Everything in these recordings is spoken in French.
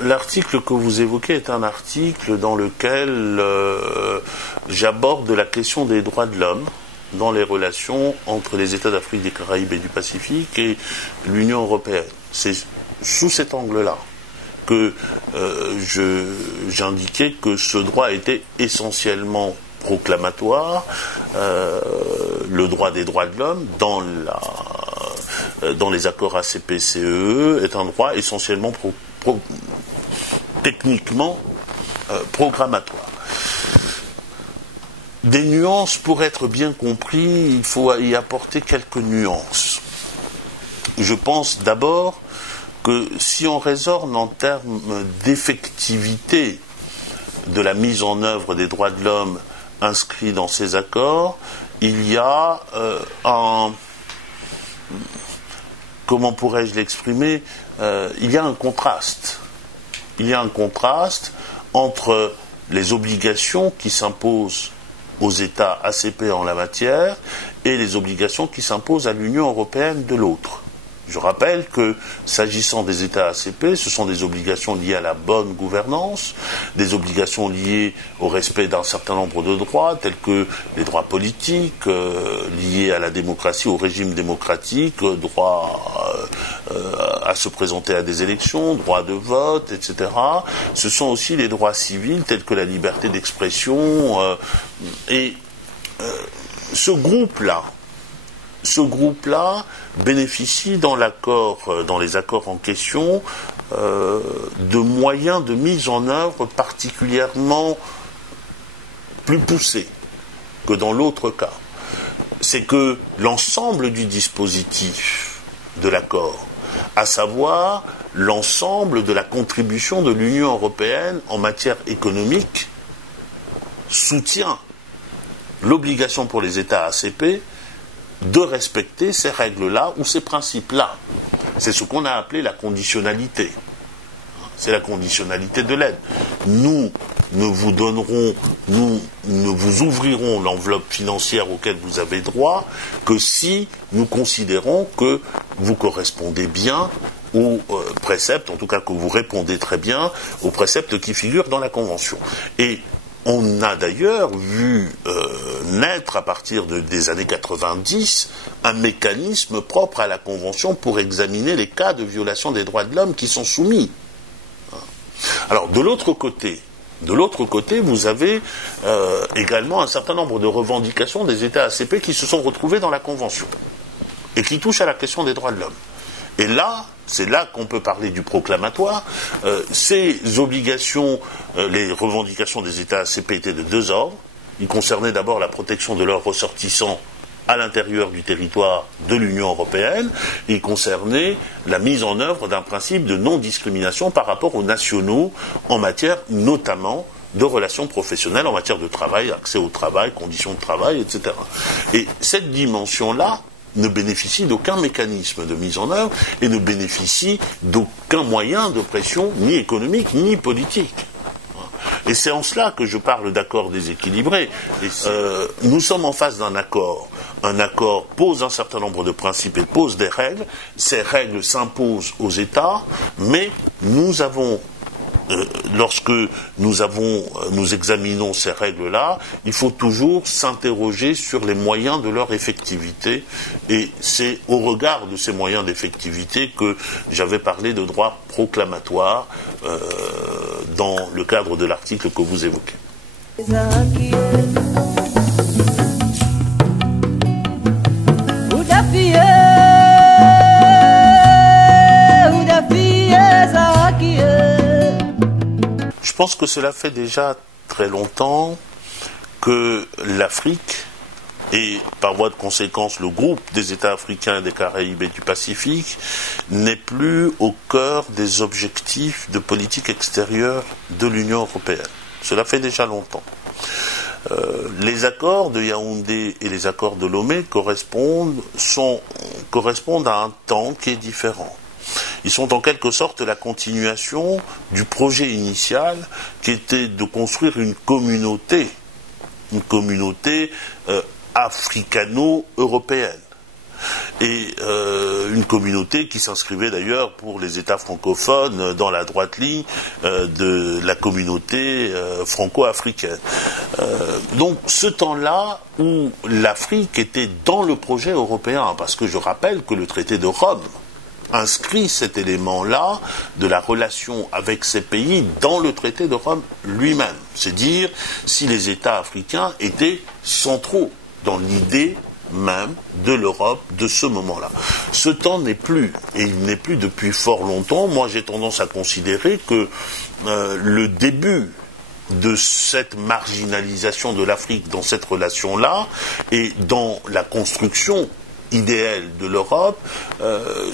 L'article que vous évoquez est un article dans lequel j'aborde la question des droits de l'homme dans les relations entre les États d'Afrique, des Caraïbes et du Pacifique et l'Union européenne. C'est sous cet angle-là que j'indiquais que ce droit était essentiellement proclamatoire. Le droit des droits de l'homme dans les accords ACP-CEE est un droit essentiellement techniquement programmatoire. Des nuances, pour être bien compris, il faut y apporter quelques nuances. Je pense d'abord que si on raisonne en termes d'effectivité de la mise en œuvre des droits de l'homme inscrits dans ces accords, il y a comment pourrais-je l'exprimer, il y a un contraste. Il y a un contraste entre les obligations qui s'imposent aux États ACP en la matière et les obligations qui s'imposent à l'Union européenne de l'autre. Je rappelle que, s'agissant des États ACP, ce sont des obligations liées à la bonne gouvernance, des obligations liées au respect d'un certain nombre de droits, tels que les droits politiques, liés à la démocratie, au régime démocratique, droit à se présenter à des élections, droit de vote, etc. Ce sont aussi les droits civils, tels que la liberté d'expression. Ce groupe-là bénéficie dans les accords en question de moyens de mise en œuvre particulièrement plus poussés que dans l'autre cas. C'est que l'ensemble du dispositif de l'accord, à savoir l'ensemble de la contribution de l'Union européenne en matière économique, soutient l'obligation pour les États ACP de respecter ces règles-là ou ces principes-là. C'est ce qu'on a appelé la conditionnalité. C'est la conditionnalité de l'aide. Nous ne vous ouvrirons l'enveloppe financière auquel vous avez droit que si nous considérons que vous correspondez bien aux préceptes, en tout cas que vous répondez très bien aux préceptes qui figurent dans la Convention. Et on a d'ailleurs vu naître à partir des années 90 un mécanisme propre à la Convention pour examiner les cas de violation des droits de l'homme qui sont soumis. Alors de l'autre côté, vous avez également un certain nombre de revendications des États ACP qui se sont retrouvés dans la Convention et qui touchent à la question des droits de l'homme. Et là, c'est là qu'on peut parler du proclamatoire. Ces obligations, les revendications des États ACP étaient de deux ordres. Ils concernaient d'abord la protection de leurs ressortissants à l'intérieur du territoire de l'Union européenne. Ils concernaient la mise en œuvre d'un principe de non-discrimination par rapport aux nationaux en matière notamment de relations professionnelles, en matière de travail, accès au travail, conditions de travail, etc. Et cette dimension-là ne bénéficie d'aucun mécanisme de mise en œuvre et ne bénéficie d'aucun moyen de pression, ni économique, ni politique. Et c'est en cela que je parle d'accord déséquilibré. Nous sommes en face d'un accord. Un accord pose un certain nombre de principes et pose des règles. Ces règles s'imposent aux États, mais nous avons lorsque nous examinons ces règles-là, il faut toujours s'interroger sur les moyens de leur effectivité, et c'est au regard de ces moyens d'effectivité que j'avais parlé de droit proclamatoire dans le cadre de l'article que vous évoquez. Je pense que cela fait déjà très longtemps que l'Afrique, et par voie de conséquence le groupe des États africains, des Caraïbes et du Pacifique, n'est plus au cœur des objectifs de politique extérieure de l'Union européenne. Cela fait déjà longtemps. Les accords de Yaoundé et les accords de Lomé correspondent à un temps qui est différent. Ils sont en quelque sorte la continuation du projet initial qui était de construire une communauté africano-européenne. Et une communauté qui s'inscrivait d'ailleurs pour les États francophones dans la droite ligne de la communauté franco-africaine. Donc ce temps-là où l'Afrique était dans le projet européen, parce que je rappelle que le traité de Rome inscrit cet élément-là de la relation avec ces pays dans le traité de Rome lui-même. C'est dire si les États africains étaient centraux dans l'idée même de l'Europe de ce moment-là. Ce temps n'est plus, et il n'est plus depuis fort longtemps. Moi, j'ai tendance à considérer que le début de cette marginalisation de l'Afrique dans cette relation-là et dans la construction idéal de l'Europe,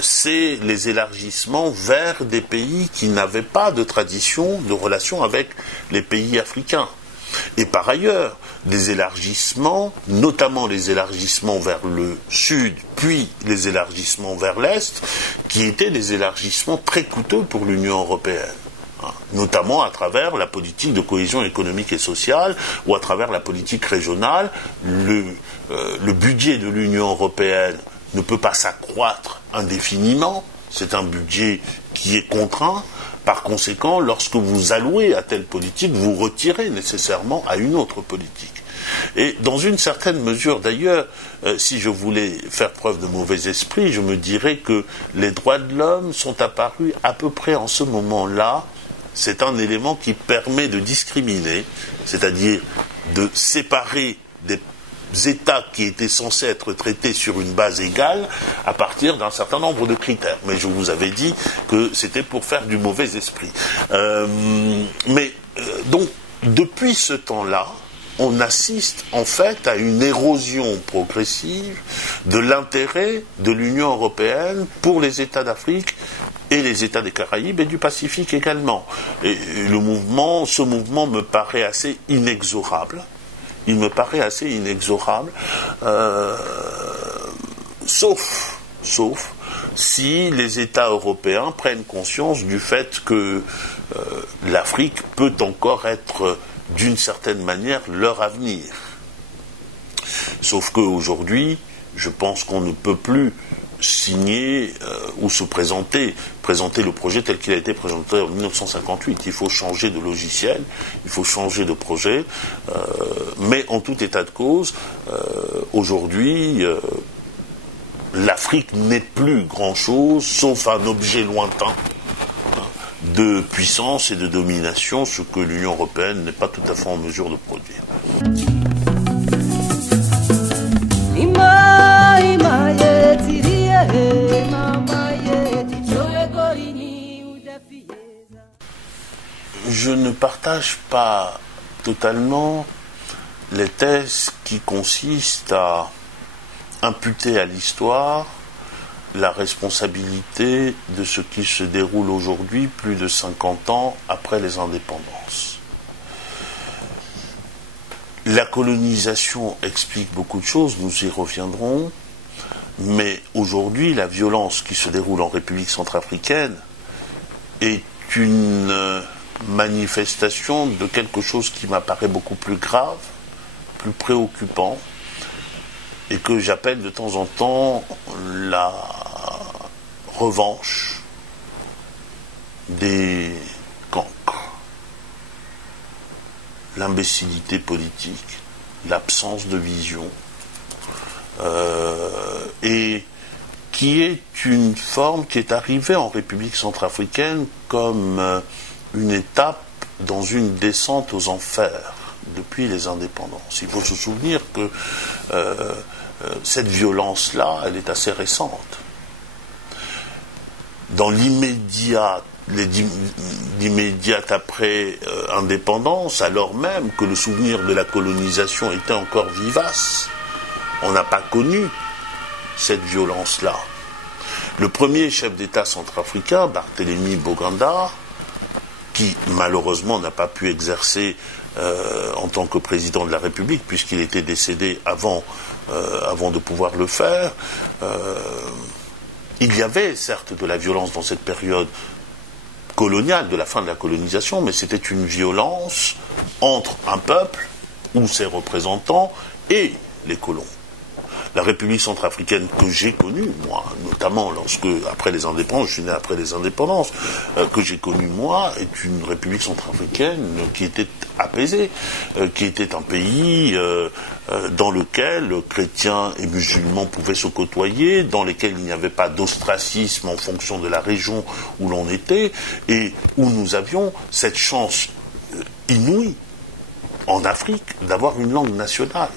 c'est les élargissements vers des pays qui n'avaient pas de tradition de relation avec les pays africains. Et par ailleurs, des élargissements, notamment les élargissements vers le sud, puis les élargissements vers l'est, qui étaient des élargissements très coûteux pour l'Union européenne, notamment à travers la politique de cohésion économique et sociale ou à travers la politique régionale. Le budget de l'Union européenne ne peut pas s'accroître indéfiniment, c'est un budget qui est contraint. Par conséquent, lorsque vous allouez à telle politique, vous retirez nécessairement à une autre politique. Et dans une certaine mesure, d'ailleurs, si je voulais faire preuve de mauvais esprit, je me dirais que les droits de l'homme sont apparus à peu près en ce moment-là. C'est un élément qui permet de discriminer, c'est-à-dire de séparer des États qui étaient censés être traités sur une base égale à partir d'un certain nombre de critères. Mais je vous avais dit que c'était pour faire du mauvais esprit. Donc, depuis ce temps-là, on assiste en fait à une érosion progressive de l'intérêt de l'Union européenne pour les États d'Afrique et les États des Caraïbes et du Pacifique également. Et ce mouvement me paraît assez inexorable. Il me paraît assez inexorable, sauf si les États européens prennent conscience du fait que l'Afrique peut encore être, d'une certaine manière, leur avenir. Sauf qu'aujourd'hui, je pense qu'on ne peut plus signer ou se présenter le projet tel qu'il a été présenté en 1958. Il faut changer de logiciel, il faut changer de projet, mais en tout état de cause, aujourd'hui, l'Afrique n'est plus grand-chose, sauf un objet lointain de puissance et de domination, ce que l'Union européenne n'est pas tout à fait en mesure de produire. Je ne partage pas totalement les thèses qui consistent à imputer à l'histoire la responsabilité de ce qui se déroule aujourd'hui, plus de 50 ans après les indépendances. La colonisation explique beaucoup de choses, nous y reviendrons, mais aujourd'hui, la violence qui se déroule en République centrafricaine est une manifestation de quelque chose qui m'apparaît beaucoup plus grave, plus préoccupant, et que j'appelle de temps en temps la revanche des cancres. L'imbécilité politique, l'absence de vision, et qui est une forme qui est arrivée en République centrafricaine comme une étape dans une descente aux enfers depuis les indépendances. Il faut se souvenir que cette violence-là, elle est assez récente. Dans l'immédiat après indépendance, alors même que le souvenir de la colonisation était encore vivace, on n'a pas connu cette violence-là. Le premier chef d'État centrafricain, Barthélemy Boganda, qui malheureusement n'a pas pu exercer en tant que président de la République, puisqu'il était décédé avant de pouvoir le faire. Il y avait certes de la violence dans cette période coloniale, de la fin de la colonisation, mais c'était une violence entre un peuple ou ses représentants et les colons. La République centrafricaine que j'ai connue, moi, notamment après les indépendances, je suis né après les indépendances, que j'ai connue, moi, est une République centrafricaine qui était apaisée, qui était un pays dans lequel chrétiens et musulmans pouvaient se côtoyer, dans lequel il n'y avait pas d'ostracisme en fonction de la région où l'on était, et où nous avions cette chance inouïe en Afrique d'avoir une langue nationale.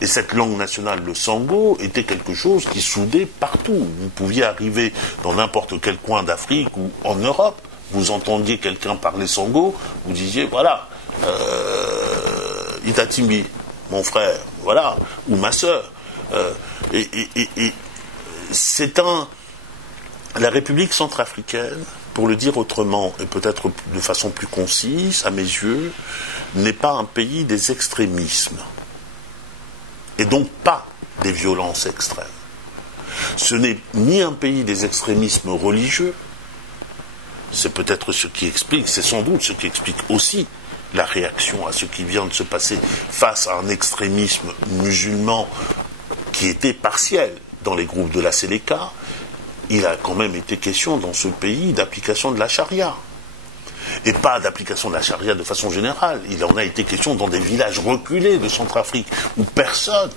Et cette langue nationale, le sango, était quelque chose qui soudait partout. Vous pouviez arriver dans n'importe quel coin d'Afrique ou en Europe, vous entendiez quelqu'un parler sango, vous disiez, voilà, Itatimbi, mon frère, voilà, ou ma sœur. Et c'est la République centrafricaine, pour le dire autrement, et peut-être de façon plus concise, à mes yeux, n'est pas un pays des extrémismes. Et donc pas des violences extrêmes. Ce n'est ni un pays des extrémismes religieux, c'est peut-être ce qui explique, c'est sans doute ce qui explique aussi la réaction à ce qui vient de se passer face à un extrémisme musulman qui était partiel dans les groupes de la Séléka. Il a quand même été question dans ce pays d'application de la charia. Et pas d'application de la charia de façon générale. Il en a été question dans des villages reculés de Centrafrique, où personne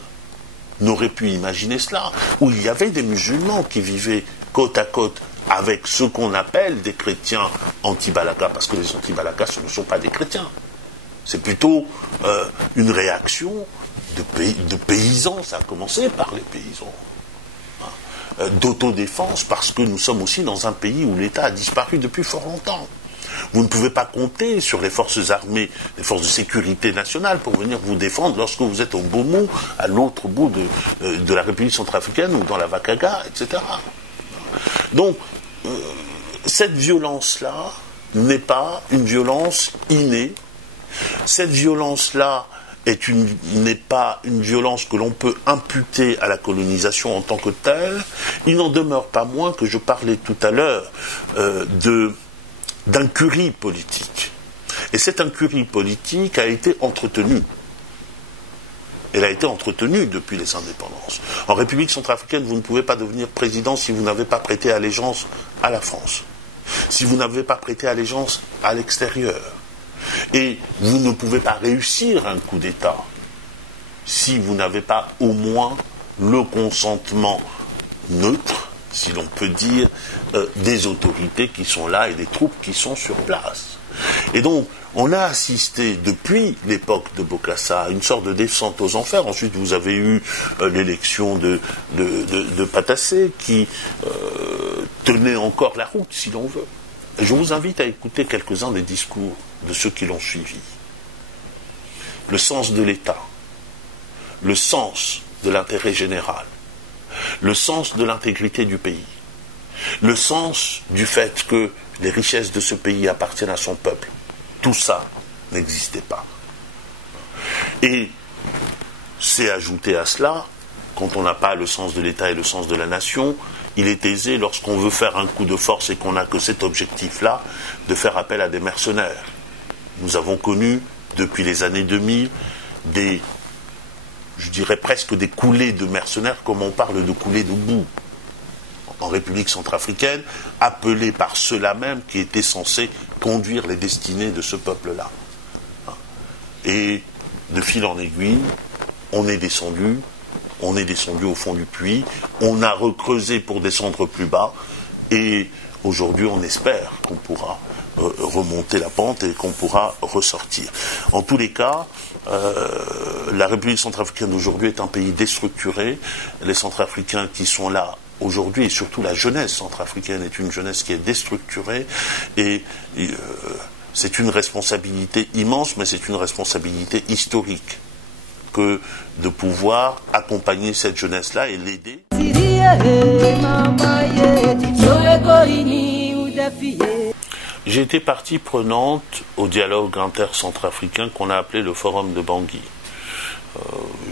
n'aurait pu imaginer cela, où il y avait des musulmans qui vivaient côte à côte avec ce qu'on appelle des chrétiens anti-Balaka, parce que les anti-Balaka, ce ne sont pas des chrétiens. C'est plutôt une réaction de paysans, ça a commencé par les paysans. D'autodéfense, parce que nous sommes aussi dans un pays où l'État a disparu depuis fort longtemps. Vous ne pouvez pas compter sur les forces armées, les forces de sécurité nationale pour venir vous défendre lorsque vous êtes au Bomo, à l'autre bout de la République centrafricaine ou dans la Vakaga, etc. Donc, cette violence-là n'est pas une violence innée. Cette violence-là n'est pas une violence que l'on peut imputer à la colonisation en tant que telle. Il n'en demeure pas moins que je parlais tout à l'heure d'incurie politique. Et cette incurie politique a été entretenue. Elle a été entretenue depuis les indépendances. En République centrafricaine, vous ne pouvez pas devenir président si vous n'avez pas prêté allégeance à la France, si vous n'avez pas prêté allégeance à l'extérieur. Et vous ne pouvez pas réussir un coup d'État si vous n'avez pas au moins le consentement neutre, si l'on peut dire, des autorités qui sont là et des troupes qui sont sur place. Et donc, on a assisté depuis l'époque de Bokassa à une sorte de descente aux enfers. Ensuite, vous avez eu l'élection de Patassé qui tenait encore la route, si l'on veut. Et je vous invite à écouter quelques-uns des discours de ceux qui l'ont suivi. Le sens de l'État, le sens de l'intérêt général, le sens de l'intégrité du pays, le sens du fait que les richesses de ce pays appartiennent à son peuple. Tout ça n'existait pas. Et c'est ajouté à cela, quand on n'a pas le sens de l'État et le sens de la nation, il est aisé, lorsqu'on veut faire un coup de force et qu'on n'a que cet objectif-là, de faire appel à des mercenaires. Nous avons connu, depuis les années 2000, je dirais presque des coulées de mercenaires, comme on parle de coulées de boue en République centrafricaine, appelés par ceux-là même qui étaient censés conduire les destinées de ce peuple-là. Et de fil en aiguille, on est descendu au fond du puits, on a recreusé pour descendre plus bas, et aujourd'hui on espère qu'on pourra remonter la pente et qu'on pourra ressortir. En tous les cas, la République centrafricaine d'aujourd'hui est un pays déstructuré. Les Centrafricains qui sont là aujourd'hui, et surtout la jeunesse centrafricaine, est une jeunesse qui est déstructurée, et c'est une responsabilité immense, mais c'est une responsabilité historique que de pouvoir accompagner cette jeunesse-là et l'aider. j'ai été partie prenante au dialogue inter-centrafricain qu'on a appelé le Forum de Bangui.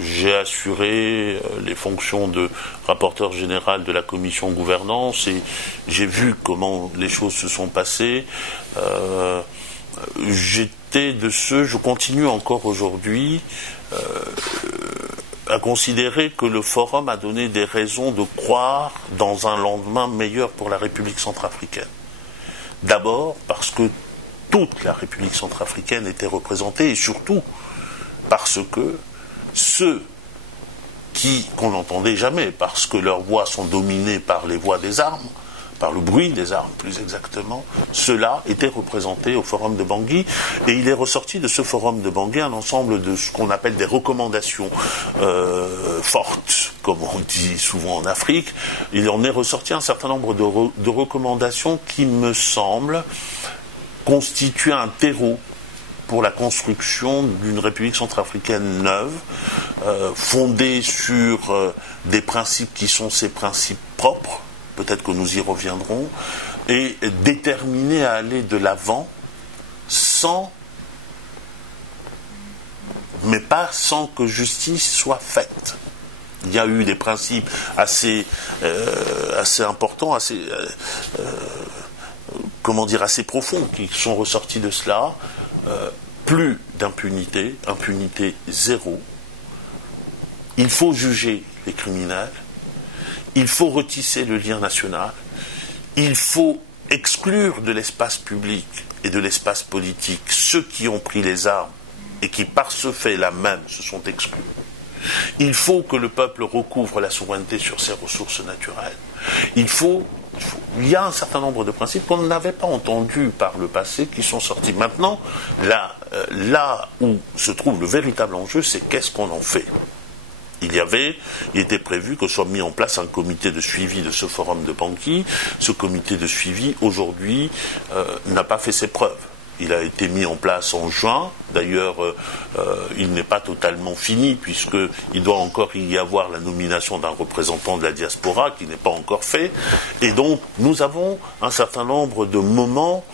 J'ai assuré les fonctions de rapporteur général de la commission gouvernance et j'ai vu comment les choses se sont passées. J'étais de ceux, je continue encore aujourd'hui à considérer que le forum a donné des raisons de croire dans un lendemain meilleur pour la République centrafricaine. D'abord parce que toute la République centrafricaine était représentée et surtout parce que ceux qu'on n'entendait jamais, parce que leurs voix sont dominées par les voix des armes, par le bruit des armes plus exactement, ceux-là étaient représentés au Forum de Bangui et il est ressorti de ce Forum de Bangui un ensemble de ce qu'on appelle des recommandations fortes, comme on dit souvent en Afrique. Il en est ressorti un certain nombre de recommandations qui me semblent constituer un terreau pour la construction d'une République centrafricaine neuve, fondée sur des principes qui sont ses principes propres, peut-être que nous y reviendrons, et déterminée à aller de l'avant mais pas sans que justice soit faite. Il y a eu des principes assez importants, assez profonds qui sont ressortis de cela. Plus d'impunité, impunité zéro. Il faut juger les criminels. Il faut retisser le lien national. Il faut exclure de l'espace public et de l'espace politique ceux qui ont pris les armes et qui, par ce fait-là même, se sont exclus. Il faut que le peuple recouvre la souveraineté sur ses ressources naturelles. Il y a un certain nombre de principes qu'on n'avait pas entendus par le passé qui sont sortis. Maintenant, là où se trouve le véritable enjeu, c'est qu'est-ce qu'on en fait. Il était prévu que soit mis en place un comité de suivi de ce forum de Bangui. Ce comité de suivi, aujourd'hui, n'a pas fait ses preuves. Il a été mis en place en juin. D'ailleurs, il n'est pas totalement fini puisqu'il doit encore y avoir la nomination d'un représentant de la diaspora qui n'est pas encore fait. Et donc, nous avons un certain nombre de moments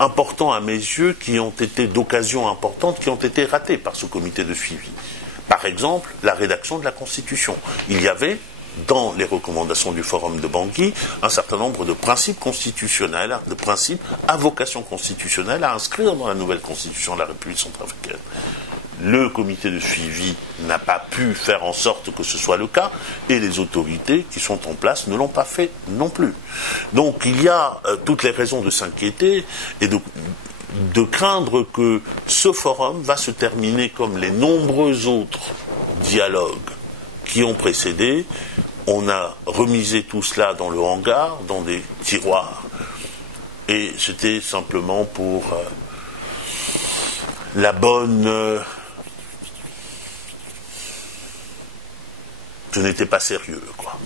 importants à mes yeux qui ont été d'occasions importantes, qui ont été ratés par ce comité de suivi. Par exemple, la rédaction de la Constitution. Il y avait dans les recommandations du Forum de Bangui un certain nombre de principes constitutionnels, de principes à vocation constitutionnelle à inscrire dans la nouvelle Constitution de la République centrafricaine. Le comité de suivi n'a pas pu faire en sorte que ce soit le cas et les autorités qui sont en place ne l'ont pas fait non plus. Donc il y a toutes les raisons de s'inquiéter et de craindre que ce forum va se terminer comme les nombreux autres dialogues qui ont précédé. On a remisé tout cela dans le hangar, dans des tiroirs, et c'était simplement pour la bonne... Je n'étais pas sérieux, quoi.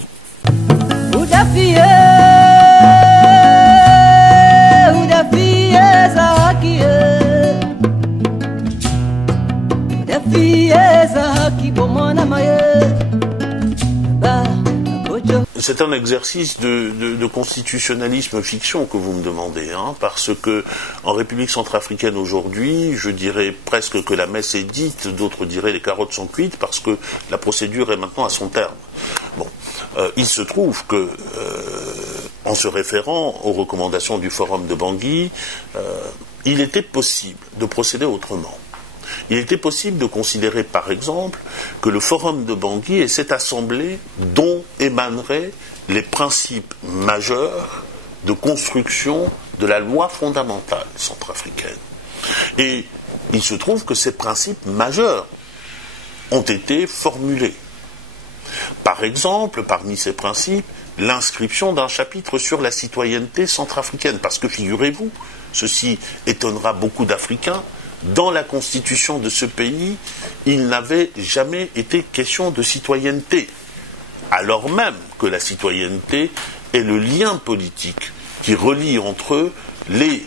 C'est un exercice de constitutionnalisme fiction que vous me demandez, parce que en République centrafricaine aujourd'hui, je dirais presque que la messe est dite, d'autres diraient les carottes sont cuites, parce que la procédure est maintenant à son terme. Bon, il se trouve que, en se référant aux recommandations du Forum de Bangui, il était possible de procéder autrement. Il était possible de considérer, par exemple, que le Forum de Bangui est cette assemblée dont émaneraient les principes majeurs de construction de la loi fondamentale centrafricaine. Et il se trouve que ces principes majeurs ont été formulés. Par exemple, parmi ces principes, l'inscription d'un chapitre sur la citoyenneté centrafricaine. Parce que, figurez-vous, ceci étonnera beaucoup d'Africains, dans la constitution de ce pays, il n'avait jamais été question de citoyenneté, alors même que la citoyenneté est le lien politique qui relie entre eux les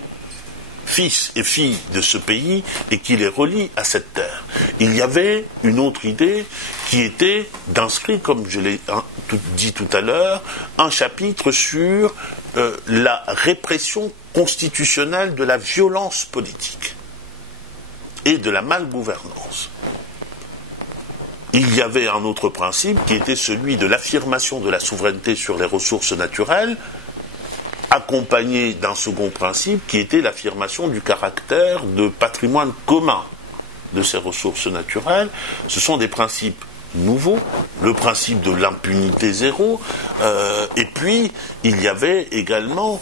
fils et filles de ce pays et qui les relie à cette terre. Il y avait une autre idée qui était d'inscrire, comme je l'ai dit tout à l'heure, un chapitre sur la répression constitutionnelle de la violence politique et de la malgouvernance. Il y avait un autre principe qui était celui de l'affirmation de la souveraineté sur les ressources naturelles, accompagné d'un second principe qui était l'affirmation du caractère de patrimoine commun de ces ressources naturelles. Ce sont des principes nouveaux, le principe de l'impunité zéro, et puis il y avait également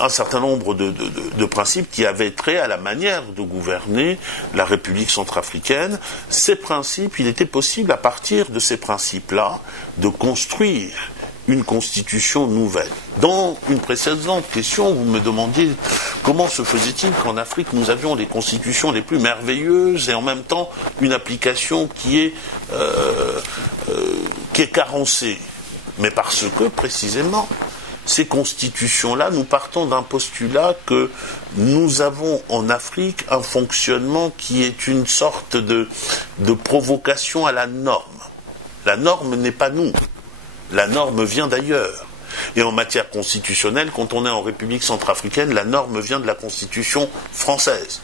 un certain nombre de principes qui avaient trait à la manière de gouverner la République centrafricaine. Ces principes, il était possible à partir de ces principes-là de construire une constitution nouvelle. Dans une précédente question, vous me demandiez comment se faisait-il qu'en Afrique nous avions les constitutions les plus merveilleuses et en même temps une application qui est carencée. Mais parce que, précisément, ces constitutions-là, nous partons d'un postulat que nous avons en Afrique un fonctionnement qui est une sorte de provocation à la norme. La norme n'est pas nous. La norme vient d'ailleurs. Et en matière constitutionnelle, quand on est en République centrafricaine, la norme vient de la Constitution française,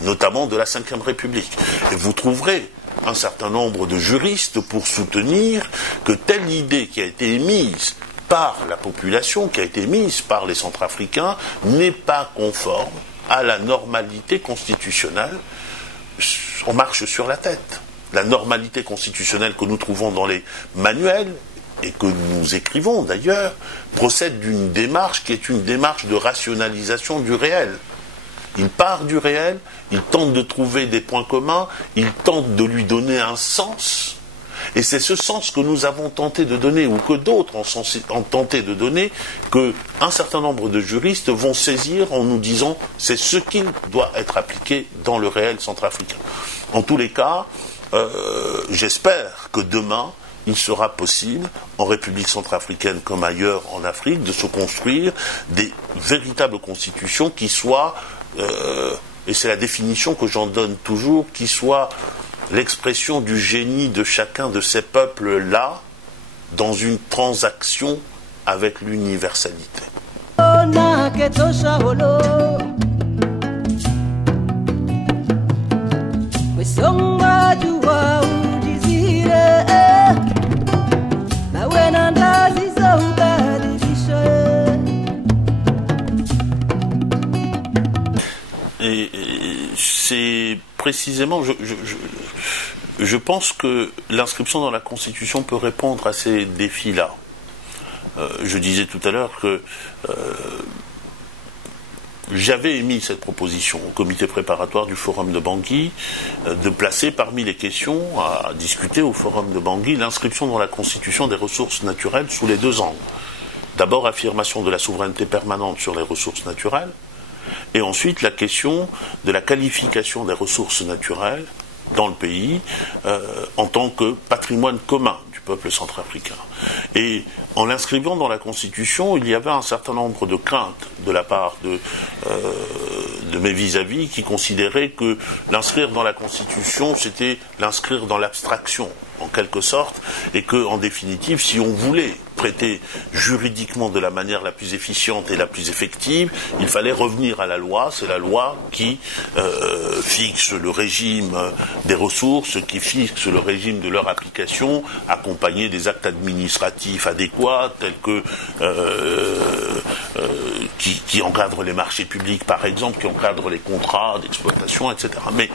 notamment de la Ve République. Et vous trouverez un certain nombre de juristes pour soutenir que telle idée qui a été émise par la population, qui a été émise par les Centrafricains, n'est pas conforme à la normalité constitutionnelle. On marche sur la tête. La normalité constitutionnelle que nous trouvons dans les manuels et que nous écrivons d'ailleurs, procède d'une démarche qui est une démarche de rationalisation du réel. Il part du réel, il tente de trouver des points communs, il tente de lui donner un sens, et c'est ce sens que nous avons tenté de donner, ou que d'autres ont tenté de donner, qu'un certain nombre de juristes vont saisir en nous disant c'est ce qui doit être appliqué dans le réel centrafricain. En tous les cas, j'espère que demain, il sera possible, en République centrafricaine comme ailleurs en Afrique, de se construire des véritables constitutions qui soient, et c'est la définition que j'en donne toujours, qui soient l'expression du génie de chacun de ces peuples-là dans une transaction avec l'universalité. Et c'est précisément, je pense que l'inscription dans la Constitution peut répondre à ces défis-là. Je disais tout à l'heure que j'avais émis cette proposition au comité préparatoire du Forum de Bangui de placer parmi les questions à discuter au Forum de Bangui l'inscription dans la Constitution des ressources naturelles sous les deux angles. D'abord, affirmation de la souveraineté permanente sur les ressources naturelles, et ensuite la question de la qualification des ressources naturelles dans le pays en tant que patrimoine commun du peuple centrafricain. Et en l'inscrivant dans la Constitution, il y avait un certain nombre de craintes de la part de mes vis-à-vis qui considéraient que l'inscrire dans la Constitution, c'était l'inscrire dans l'abstraction, en quelque sorte, et que, en définitive, si on voulait traiter juridiquement de la manière la plus efficiente et la plus effective, il fallait revenir à la loi. C'est la loi qui fixe le régime des ressources, qui fixe le régime de leur application, accompagné des actes administratifs adéquats, tels que qui encadrent les marchés publics, par exemple, qui encadrent les contrats d'exploitation, etc. Mais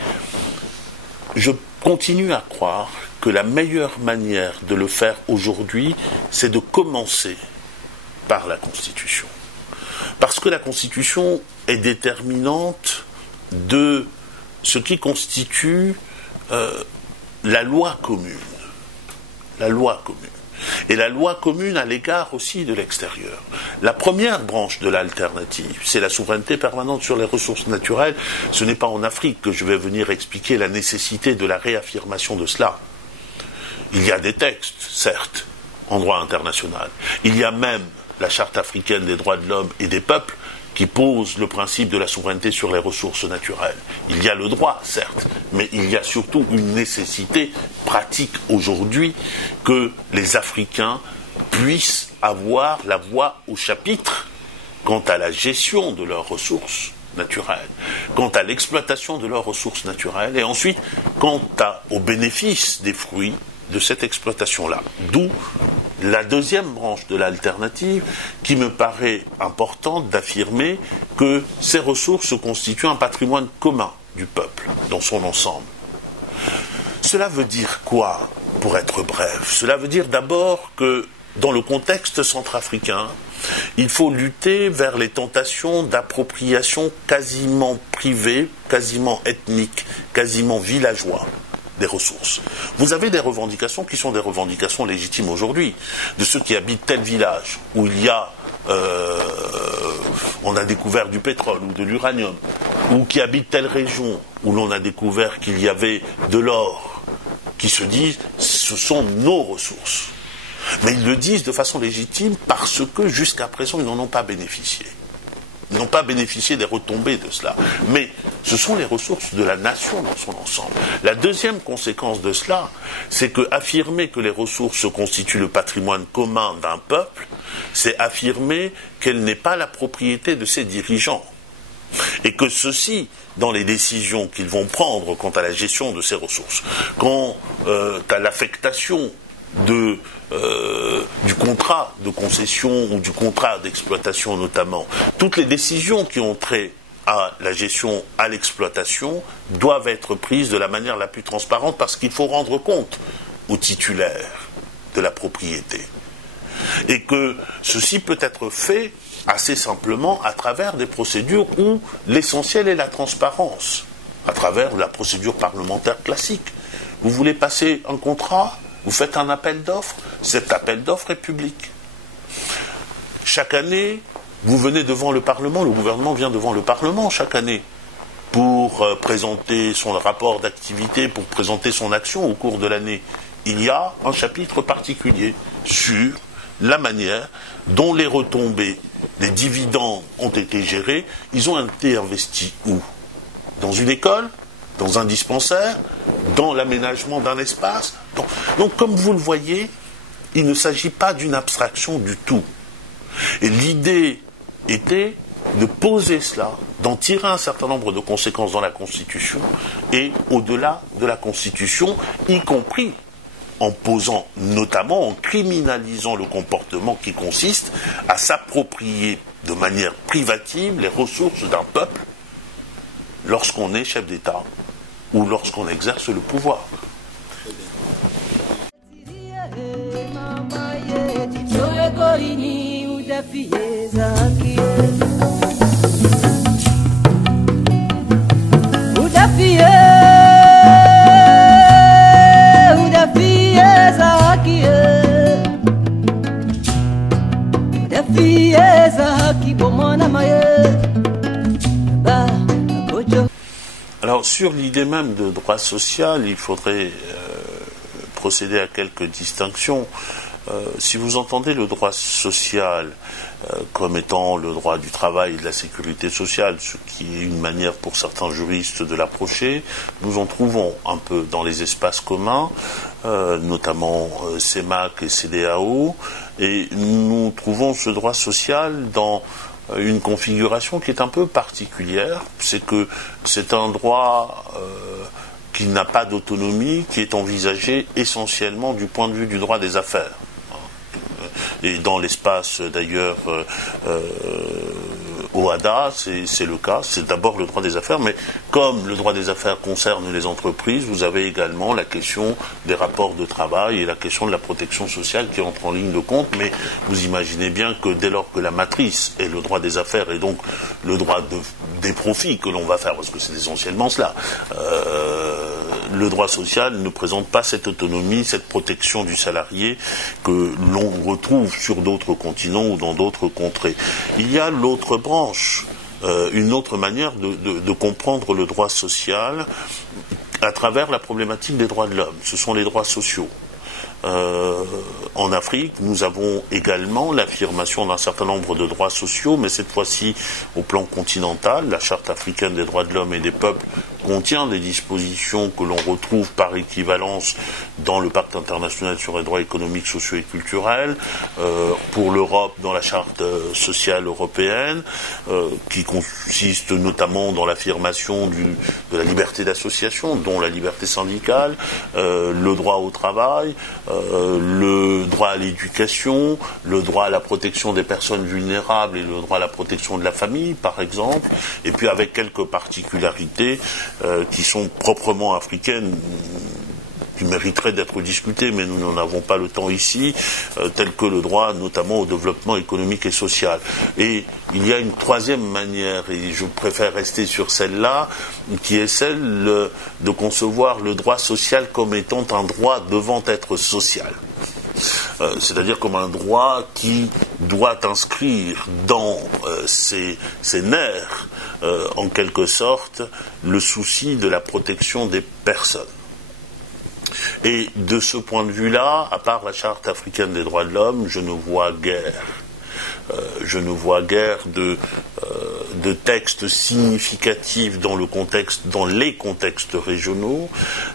je continue à croire que la meilleure manière de le faire aujourd'hui, c'est de commencer par la Constitution. Parce que la Constitution est déterminante de ce qui constitue la loi commune. La loi commune. Et la loi commune à l'égard aussi de l'extérieur. La première branche de l'alternative, c'est la souveraineté permanente sur les ressources naturelles. Ce n'est pas en Afrique que je vais venir expliquer la nécessité de la réaffirmation de cela. Il y a des textes, certes, en droit international. Il y a même la Charte africaine des droits de l'homme et des peuples qui pose le principe de la souveraineté sur les ressources naturelles. Il y a le droit, certes, mais il y a surtout une nécessité pratique aujourd'hui que les Africains puissent avoir la voix au chapitre quant à la gestion de leurs ressources naturelles, quant à l'exploitation de leurs ressources naturelles, et ensuite quant aux bénéfices des fruits de cette exploitation-là. D'où la deuxième branche de l'alternative qui me paraît importante d'affirmer que ces ressources constituent un patrimoine commun du peuple dans son ensemble. Cela veut dire quoi, pour être bref? Cela veut dire d'abord que dans le contexte centrafricain, il faut lutter vers les tentations d'appropriation quasiment privée, quasiment ethnique, quasiment villageoise des ressources. Vous avez des revendications qui sont des revendications légitimes aujourd'hui, de ceux qui habitent tel village où il y a on a découvert du pétrole ou de l'uranium, ou qui habitent telle région où l'on a découvert qu'il y avait de l'or, qui se disent ce sont nos ressources. Mais ils le disent de façon légitime parce que jusqu'à présent ils n'en ont pas bénéficié. Ils n'ont pas bénéficié des retombées de cela. Mais ce sont les ressources de la nation dans son ensemble. La deuxième conséquence de cela, c'est que affirmer que les ressources constituent le patrimoine commun d'un peuple, c'est affirmer qu'elle n'est pas la propriété de ses dirigeants. Et que ceux-ci, dans les décisions qu'ils vont prendre quant à la gestion de ces ressources, quant à l'affectation du contrat de concession ou du contrat d'exploitation notamment, toutes les décisions qui ont trait à la gestion, à l'exploitation, doivent être prises de la manière la plus transparente parce qu'il faut rendre compte aux titulaires de la propriété. Et que ceci peut être fait assez simplement à travers des procédures où l'essentiel est la transparence, à travers la procédure parlementaire classique. Vous voulez passer un contrat ? Vous faites un appel d'offres, cet appel d'offres est public. Chaque année, vous venez devant le Parlement, le gouvernement vient devant le Parlement chaque année pour présenter son rapport d'activité, pour présenter son action au cours de l'année. Il y a un chapitre particulier sur la manière dont les retombées, les dividendes ont été gérés. Ils ont été investis où? Dans une école? Dans un dispensaire, dans l'aménagement d'un espace. Donc, comme vous le voyez, il ne s'agit pas d'une abstraction du tout. Et l'idée était de poser cela, d'en tirer un certain nombre de conséquences dans la Constitution, et au-delà de la Constitution, y compris en posant, notamment en criminalisant le comportement qui consiste à s'approprier de manière privative les ressources d'un peuple lorsqu'on est chef d'État ou lorsqu'on exerce le pouvoir. Alors, sur l'idée même de droit social, il faudrait procéder à quelques distinctions. Si vous entendez le droit social comme étant le droit du travail et de la sécurité sociale, ce qui est une manière pour certains juristes de l'approcher, nous en trouvons un peu dans les espaces communs, notamment CEMAC et CEDEAO, et nous trouvons ce droit social dans une configuration qui est un peu particulière, c'est que c'est un droit qui n'a pas d'autonomie, qui est envisagé essentiellement du point de vue du droit des affaires. Et dans l'espace d'ailleurs OHADA, c'est le cas, c'est d'abord le droit des affaires, mais comme le droit des affaires concerne les entreprises, vous avez également la question des rapports de travail et la question de la protection sociale qui entre en ligne de compte, mais vous imaginez bien que dès lors que la matrice est le droit des affaires et donc le droit des profits que l'on va faire, parce que c'est essentiellement cela, le droit social ne présente pas cette autonomie, cette protection du salarié que l'on retrouve sur d'autres continents ou dans d'autres contrées. Il y a l'autre branche, une autre manière de comprendre le droit social à travers la problématique des droits de l'homme. Ce sont les droits sociaux. En Afrique, nous avons également l'affirmation d'un certain nombre de droits sociaux, mais cette fois-ci au plan continental. La Charte africaine des droits de l'homme et des peuples contient des dispositions que l'on retrouve par équivalence dans le Pacte international sur les droits économiques, sociaux et culturels, pour l'Europe dans la Charte sociale européenne, qui consiste notamment dans l'affirmation de la liberté d'association, dont la liberté syndicale, le droit au travail, le droit à l'éducation, le droit à la protection des personnes vulnérables et le droit à la protection de la famille, par exemple, et puis avec quelques particularités qui sont proprement africaines, qui mériteraient d'être discutées, mais nous n'en avons pas le temps ici, telles que le droit notamment au développement économique et social. Et il y a une troisième manière, et je préfère rester sur celle-là, qui est celle de concevoir le droit social comme étant un droit devant être social. C'est-à-dire comme un droit qui doit inscrire dans ses nerfs, en quelque sorte, le souci de la protection des personnes. Et de ce point de vue-là, à part la Charte africaine des droits de l'homme, je ne vois guère. Je ne vois guère de textes significatifs dans les contextes régionaux.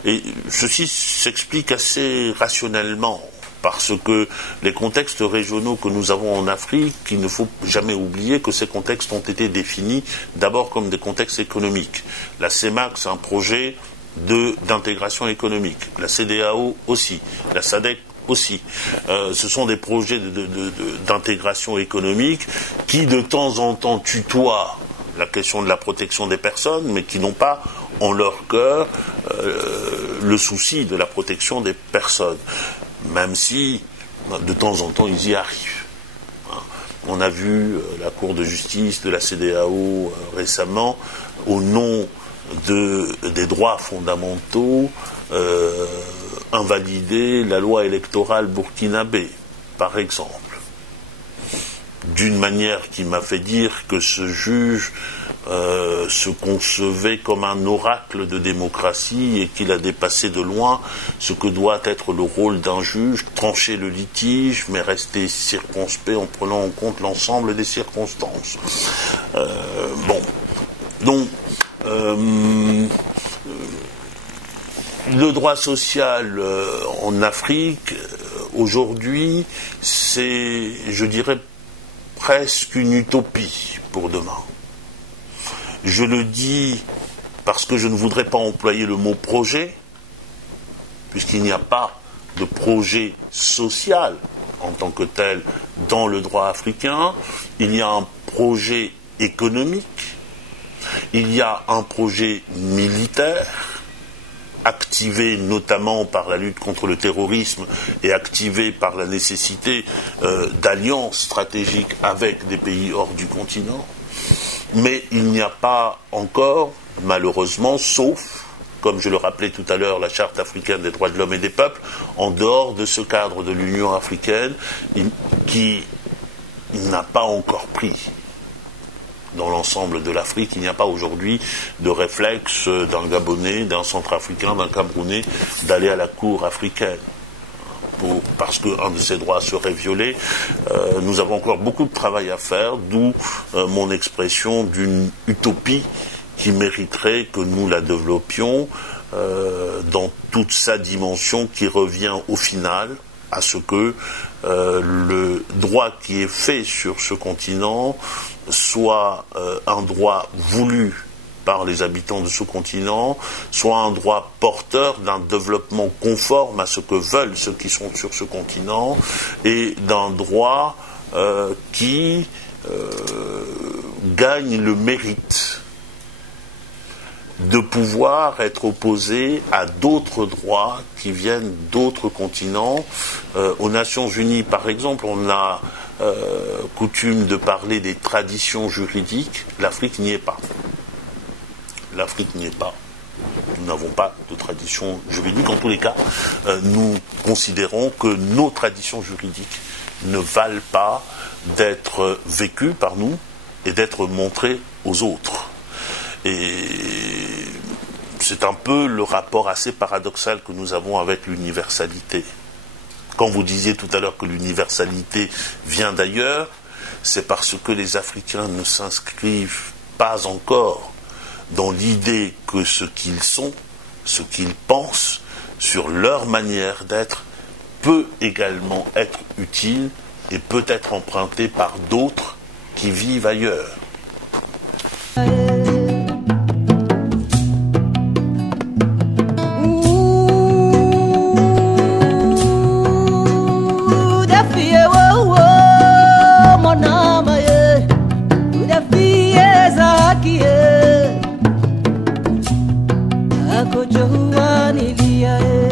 Et ceci s'explique assez rationnellement. Parce que les contextes régionaux que nous avons en Afrique, il ne faut jamais oublier que ces contextes ont été définis d'abord comme des contextes économiques. La CEMAC, c'est un projet d'intégration économique. La CEDEAO aussi. La SADC aussi. Ce sont des projets d'intégration économique qui de temps en temps tutoient la question de la protection des personnes, mais qui n'ont pas en leur cœur le souci de la protection des personnes. Même si, de temps en temps, ils y arrivent. On a vu la Cour de justice de la CEDEAO récemment, au nom des droits fondamentaux, invalider la loi électorale burkinabé, par exemple. D'une manière qui m'a fait dire que ce juge se concevait comme un oracle de démocratie et qu'il a dépassé de loin ce que doit être le rôle d'un juge, trancher le litige, mais rester circonspect en prenant en compte l'ensemble des circonstances. Donc, le droit social en Afrique, aujourd'hui, c'est, je dirais, presque une utopie pour demain. Je le dis parce que je ne voudrais pas employer le mot projet, puisqu'il n'y a pas de projet social en tant que tel dans le droit africain. Il y a un projet économique, il y a un projet militaire, activé notamment par la lutte contre le terrorisme et activé par la nécessité d'alliances stratégiques avec des pays hors du continent. Mais il n'y a pas encore, malheureusement, sauf, comme je le rappelais tout à l'heure, la Charte africaine des droits de l'homme et des peuples, en dehors de ce cadre de l'Union africaine, qui n'a pas encore pris. Dans l'ensemble de l'Afrique, il n'y a pas aujourd'hui de réflexe d'un Gabonais, d'un Centrafricain, d'un Camerounais d'aller à la Cour africaine. Parce qu'un de ces droits serait violé. Nous avons encore beaucoup de travail à faire, d'où mon expression d'une utopie qui mériterait que nous la développions dans toute sa dimension qui revient au final à ce que le droit qui est fait sur ce continent soit un droit voulu par les habitants de ce continent, soit un droit porteur d'un développement conforme à ce que veulent ceux qui sont sur ce continent, et d'un droit qui gagne le mérite de pouvoir être opposé à d'autres droits qui viennent d'autres continents. Aux Nations Unies, par exemple, on a coutume de parler des traditions juridiques. L'Afrique n'y est pas. L'Afrique n'y est pas. Nous n'avons pas de tradition juridique. En tous les cas, nous considérons que nos traditions juridiques ne valent pas d'être vécues par nous et d'être montrées aux autres. Et c'est un peu le rapport assez paradoxal que nous avons avec l'universalité. Quand vous disiez tout à l'heure que l'universalité vient d'ailleurs, c'est parce que les Africains ne s'inscrivent pas encore dans l'idée que ce qu'ils sont, ce qu'ils pensent, sur leur manière d'être, peut également être utile et peut être emprunté par d'autres qui vivent ailleurs. Ako Johaniliae